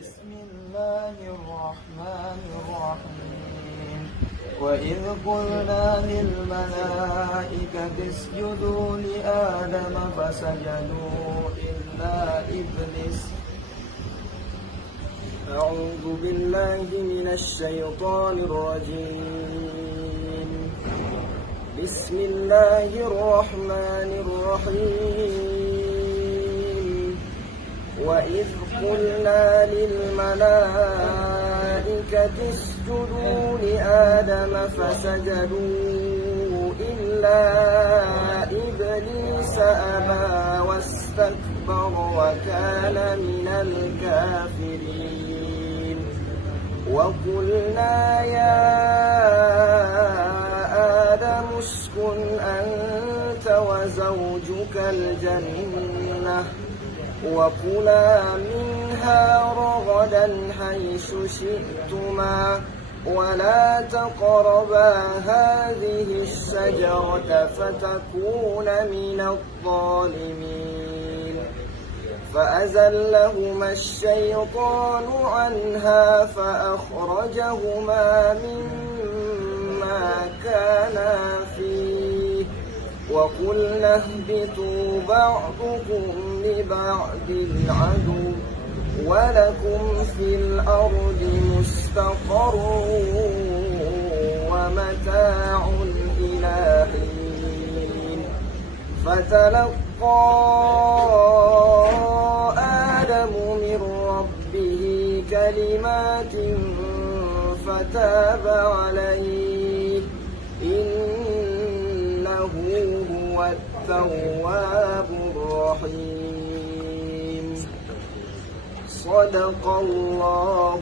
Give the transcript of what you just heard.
بسم الله الرحمن الرحيم وإذ قلنا للملائكة اسجدوا لآدم فسجدوا إلا إبليس. أعوذ بالله من الشيطان الرجيم. بسم الله الرحمن الرحيم وإذ قلنا للملائكة اسجدوا لآدم فسجدوا إلا إبليس أبى واستكبر وكان من الكافرين. وقلنا يا آدم اسكن أنت وزوجك الجنة وكلا منها رغدا حيث شئتما ولا تقربا هذه الشجرة فتكونا من الظالمين. فأزلهما الشيطان عنها فأخرجهما مما كانا فيه وقلنا اهبطوا بعضكم لبعض عدو ولكم في الأرض مستقر ومتاع إلى حين. فتلقى آدم من ربه كلمات فتاب عليه إنه هو التواب الرحيم. صدق الله